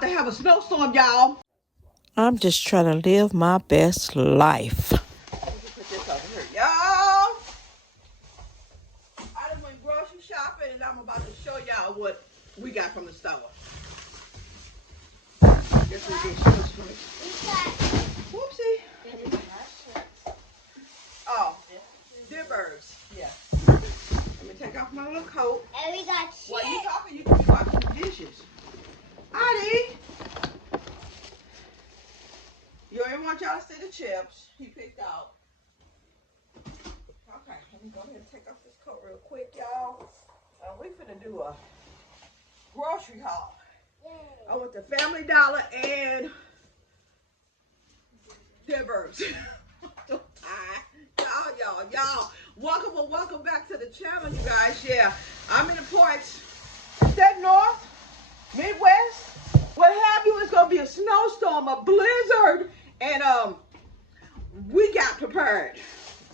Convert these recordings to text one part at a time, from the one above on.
about to have a snowstorm, y'all. I'm just trying to live my best life. Let me put this over here, y'all. I done went grocery shopping and I'm about to show y'all what we got from the store. Guess we get sugar straight. Whoopsie. Oh, deer birds. Yeah. Let me take off my little coat. And we got chips. While you talking, you can be washing the dishes. Hearty. You ain't want y'all to see the chips he picked out. Okay, let me go ahead and take off this coat real quick, y'all. We finna do a grocery haul. Yay. I went to Family Dollar and Devers. Y'all. Welcome back to the channel, you guys. Yeah, I'm in the ports. Step north, Midwest, what have you. It's gonna be a snowstorm, a blizzard, and we got prepared.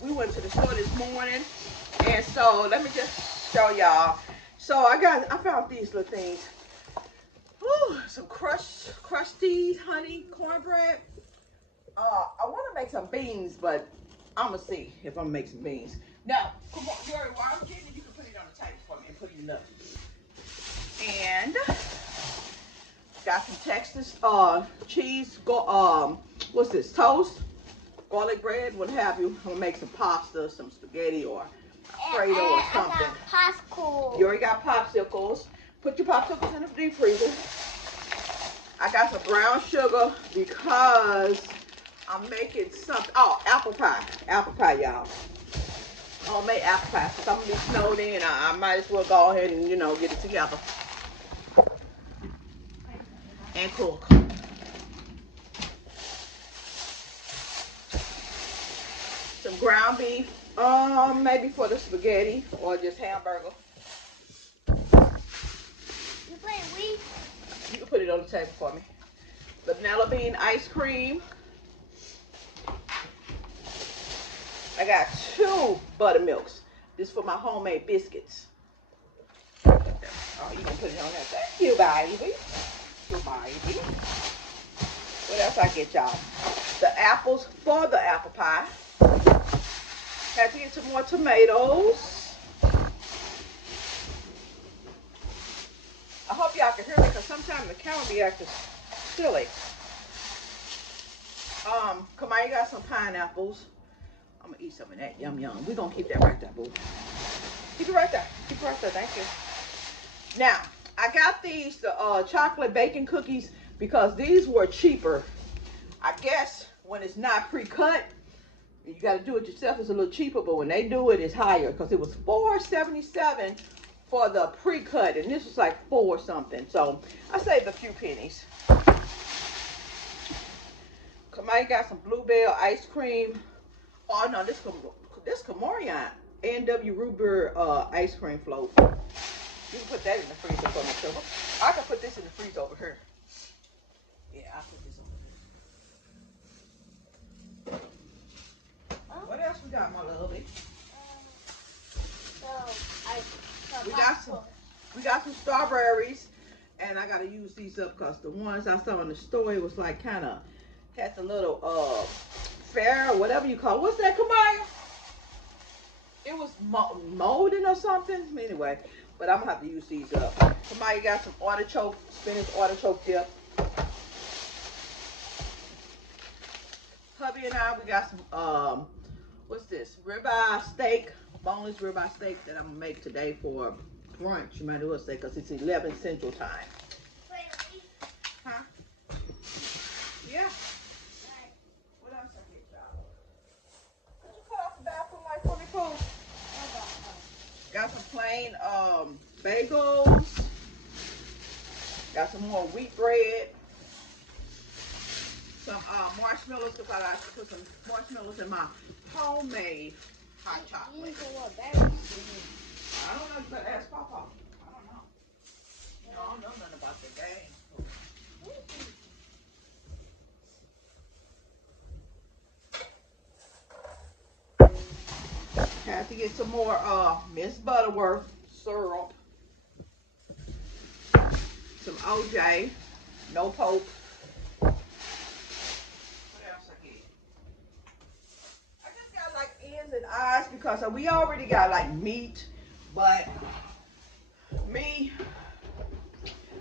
We went to the store this morning, and so let me just show y'all. So I found these little things. Whew, some crusties, honey, cornbread. I want to make some beans, but I'm gonna see if I'm gonna make some beans. Now, come on, Jerry, while I'm getting it, you can put it on the table for me and put it in the. And got some Texas cheese. What's this? Toast, garlic bread, what have you. I'm gonna make some pasta, some spaghetti, or Alfredo or something. I got popsicles. You already got popsicles. Put your popsicles in the deep freezer. I got some brown sugar because I'm making something. Oh, apple pie. Apple pie, y'all. I'll make apple pie. So I'm gonna be snowed in. I might as well go ahead and, get it together. And cook. Some ground beef. Maybe for the spaghetti or just hamburger. You playing Wii? You can put it on the table for me. Vanilla bean ice cream. I got 2 buttermilks. This is for my homemade biscuits. Oh, you gonna put it on there? Thank you, baby. Baby. What else I get, y'all? The apples for the apple pie. Had to get some more tomatoes. I hope y'all can hear me because sometimes the camera be acting silly. Come on, you got some pineapples. I'm gonna eat some of that. Yum yum. We're gonna keep that right there, boo. Keep it right there. Keep it right there. Thank you. Now, I got these chocolate bacon cookies because these were cheaper. I guess when it's not pre-cut, you got to do it yourself. It's a little cheaper, but when they do it, it's higher because it was $4.77 for the pre-cut, and this was like $4 something. So I saved a few pennies. Kamai got some bluebell ice cream. Oh no, this Kamorian A&W root beer ice cream float. You can put that in the freezer for me, sugar. I can put this in the freezer over here. Yeah, I'll put this over here. What else we got, my lovely? We got some strawberries, and I gotta use these up because the ones I saw in the store, it was like kind of had the little fair or whatever you call it. What's that, Kamaya? It was molding or something. Anyway, but I'm gonna have to use these up. Kamaya got some spinach artichoke dip. Hubby and I, we got some what's this? Ribeye steak, boneless ribeye steak that I'm gonna make today for brunch. You might as well say because it's 11 Central Time. Huh? Yeah. What else I get, y'all? Did you cut off the bathroom light for me, Pooh? Got some plain bagels. Got some more wheat bread. Some marshmallows because I like to put some marshmallows in my homemade hot chocolate. I don't know. You better ask Papa. I don't know. I don't know nothing about the game. Have to get some more Miss Butterworth syrup. Some OJ. No poke. What else I get? I just got like ends and eyes because we already got like meat, but me,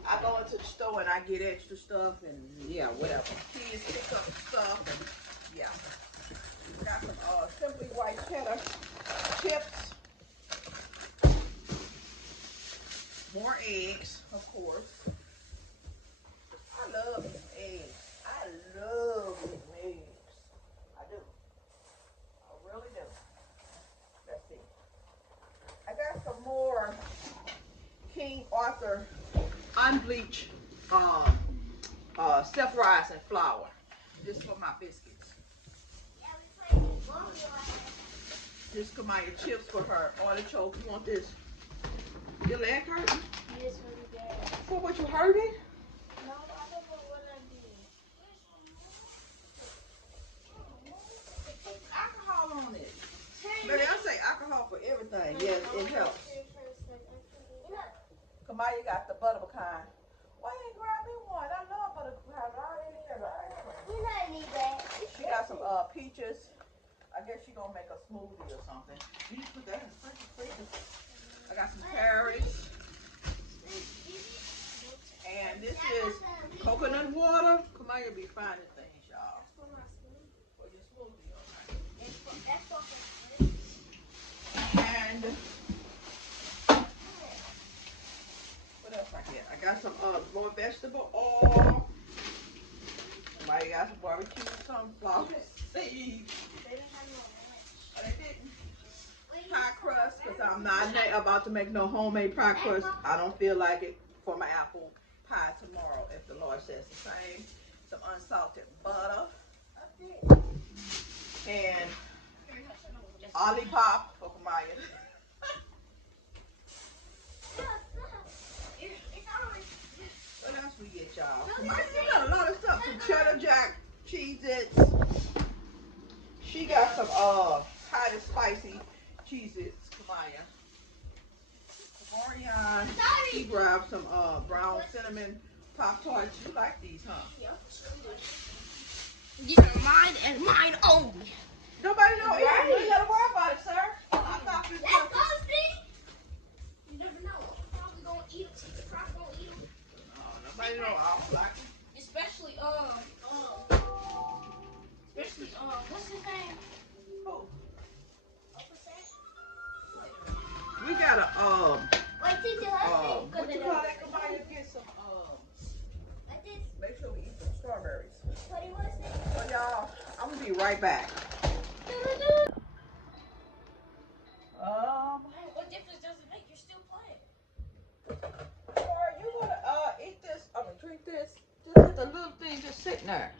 I go into the store and I get extra stuff and yeah, whatever. Kids pick up stuff and yeah. Got some Simply White cheddar chips. More eggs, of course. I love these eggs. I love these eggs. I do. I really do. Let's see. I got some more King Arthur unbleached self-rising flour. This is for my biscuits. This is my chips for her artichoke. You want this? Your leg hurting? Yes, really bad. For what, you hurting? No, I don't know what I did. Put alcohol on it. Baby, I say alcohol for everything. Yes, it helps. Kamaya got the butter pecan. Why you ain't grab me one? I love butter pecan. I ain't ever ice cream. We don't need that. She got some peaches. I guess she gonna make a smoothie or something. You just put that in the freezer. I got some carrots. And this is coconut water. Kamaya be finding things, y'all. For your smoothie, okay. And what else I get? I got some more vegetable oil. Somebody got some barbecue sunflower seeds. Oh, they didn't. Pie crust, because I'm not about to make no homemade pie crust. I don't feel like it for my apple pie tomorrow, if the Lord says the same. Some unsalted butter. And Olipop for Kamaya. What else we get, y'all? Kamaya, you got a lot of stuff. Some cheddar jack, Cheez-Its. She got some hot and spicy Cheez-Its, Kamaya. Marion, he grabbed some brown cinnamon Pop-Tarts. You like these, huh? These are mine and mine only. Nobody know. Right. You ain't gotta worry about it, sir. I'm not this Let's go, Steve. You never know. We're probably gonna eat them. We're probably gonna eat them. No, nobody know. I don't like them. Especially what's his name? Who? We gotta Wait, Titi, let's see. what you call that? Kamaya, get some make sure we eat some strawberries. So y'all, I'm gonna be right back. What difference does it make? You're still playing. Are you gonna eat this? I mean, drink this. Just let the little thing just sitting there.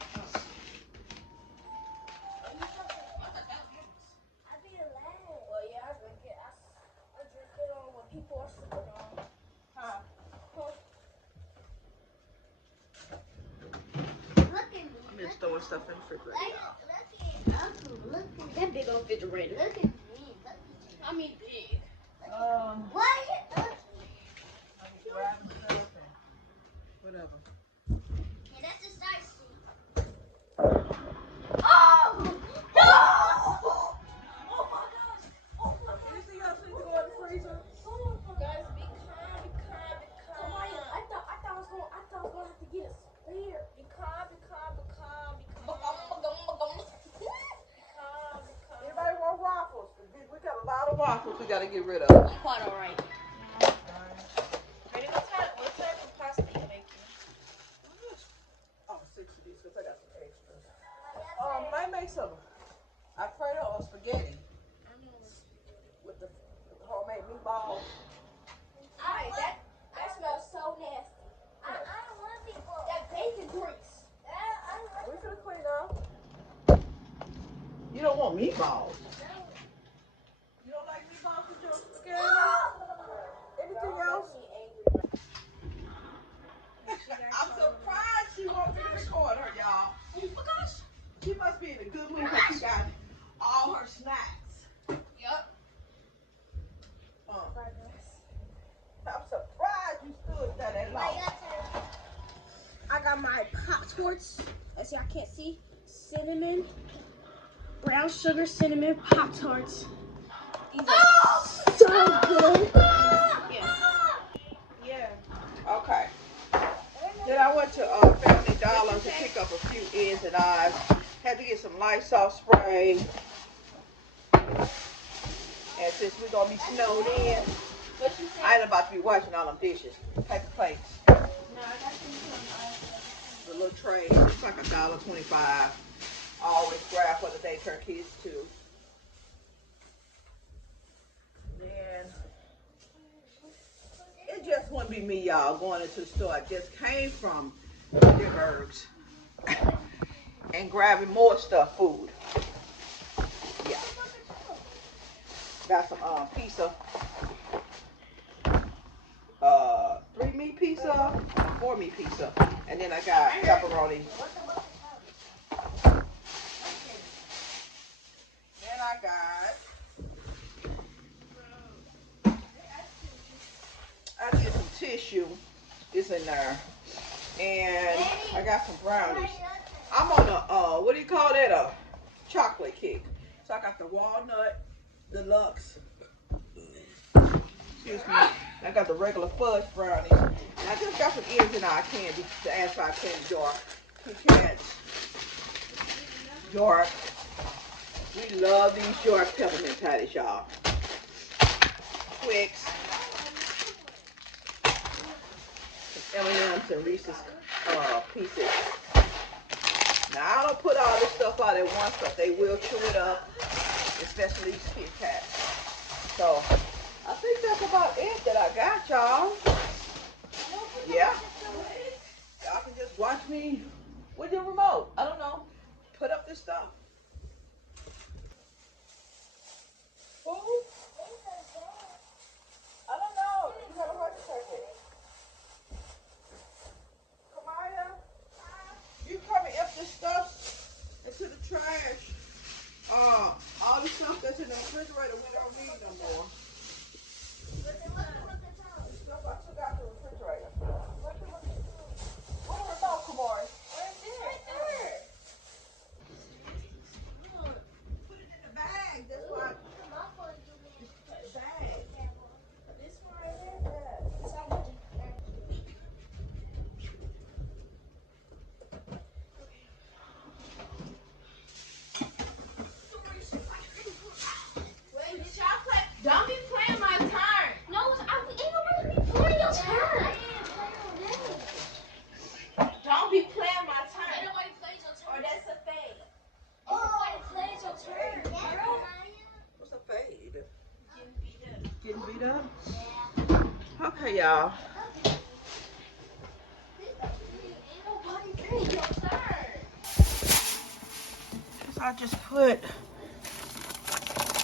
I'm just throwing stuff in the refrigerator. That big old refrigerator. Look at me. I mean big. What? I'm grabbing stuff and whatever. Yeah, that's the side street. Oh! No! Oh my gosh! Oh my gosh! Anything else need to go in the freezer? Guys, be calm, be calm, be calm. Maya, I thought I was gonna have to get a spare. Be calm, be calm, be calm, be calm. Anybody want waffles? We got a lot of waffles we gotta get rid of. Quite alright. Ready? What type of pasta you making? Oh, 6 of these because I got some extras. I make some Alfredo or spaghetti with the homemade meatballs. Alright, that smells so nasty. I don't want meatballs. That bacon grease. We're gonna clean up. You don't want meatballs. You don't like meatballs with your spaghetti? Anything else? I'm surprised she won't be record her, y'all. Oh my gosh. She must be in a good mood because she got all her snacks. Yup. I'm surprised you stood there that long. I got Pop-Tarts. Let's see, I can't see. Cinnamon, brown sugar, cinnamon Pop-Tarts. These are so good. Yeah. Okay. Then I went to Family Dollar to pick up a few ends and eyes. Had to get some Lysol spray. And since we're going to be snowed in, I ain't about to be washing all them dishes. Paper plates. The little tray. It's like $1.25. I always grab for the daycare kids too. Then it just wouldn't be me, y'all, going into the store. I just came from Pittsburgh's and grabbing more stuff, food. Yeah. Got some pizza. 3-meat pizza, 4-meat pizza, and then I got pepperoni. Then I get some tissue. It's in there, and I got some brownies. I'm on a what do you call that? A chocolate cake. So I got the walnut deluxe. Excuse me. I got the regular fudge brownies. And I just got some ends in our candy, the Asphalt candy jar. Pecans. York. We love these York peppermint patties, y'all. Twix. Some M&M's and Reese's pieces. Now, I don't put all this stuff out at once, but they will chew it up, especially these Kit Kats. So, I think that's about it that I got, y'all. Yeah. Y'all can just watch me with your remote. I don't know. Put up this stuff. Who? I don't know. You haven't heard the turkey. Kamaya, you come and empty stuff into the trash. All the stuff that's in the refrigerator we don't need no more. Stuff I took out the refrigerator. Where's the remote, Kamari? Where is it? Right there. Put it in the bag. That's why. The bag. This one right there? Yeah. It's all good. Don't be playing my turn. No, ain't nobody be playing your turn. Don't be playing my turn. Ain't nobody plays your turn. Or that's a fade. Nobody plays your turn, girl. What's a fade? Getting beat up. Getting beat up? Yeah. Okay, y'all. Ain't nobody playing your turn. So I just put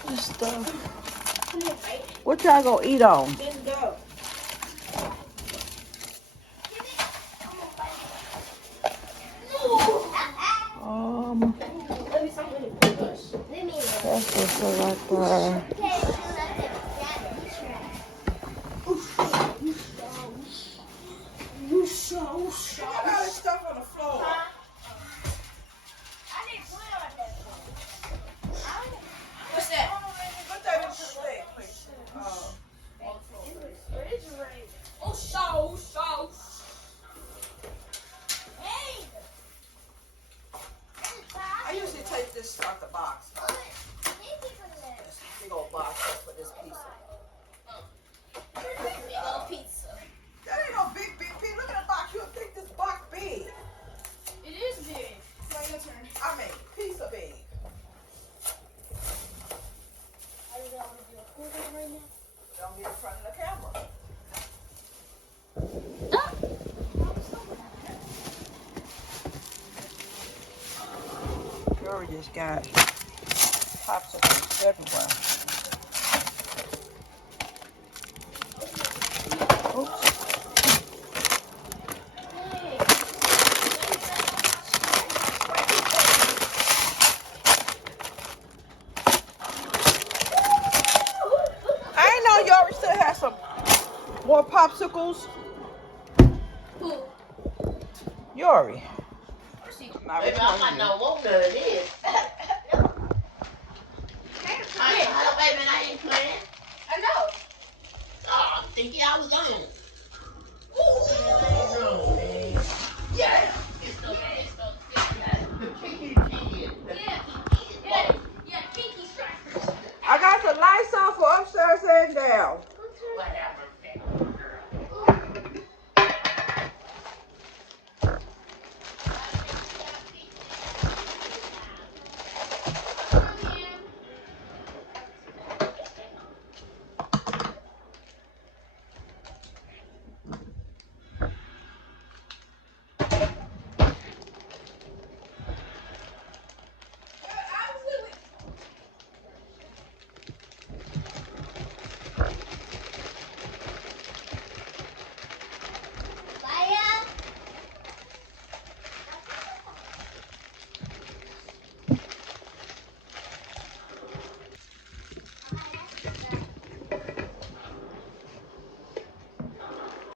this stuff. What y'all gonna eat on? Let's go. Let me something to push. That's just right there. All that stuff on the floor. What's that? Put that into the leg, please. I usually take this out the box. This big old box for this pizza. Big old pizza. That ain't no big piece. Look at the box. You would think this box big. It is big. So your turn. I mean, pizza big. I don't want to do a cool one right now. Don't get in front of the camera. Girl just got popsicles everywhere. Oops. I ain't know y'all still have some more popsicles. Who? Yori. see. Not Baby, I might recording you. not want none of this. Can't Hello, baby, I ain't playing. I know. Oh, I'm thinking I was on.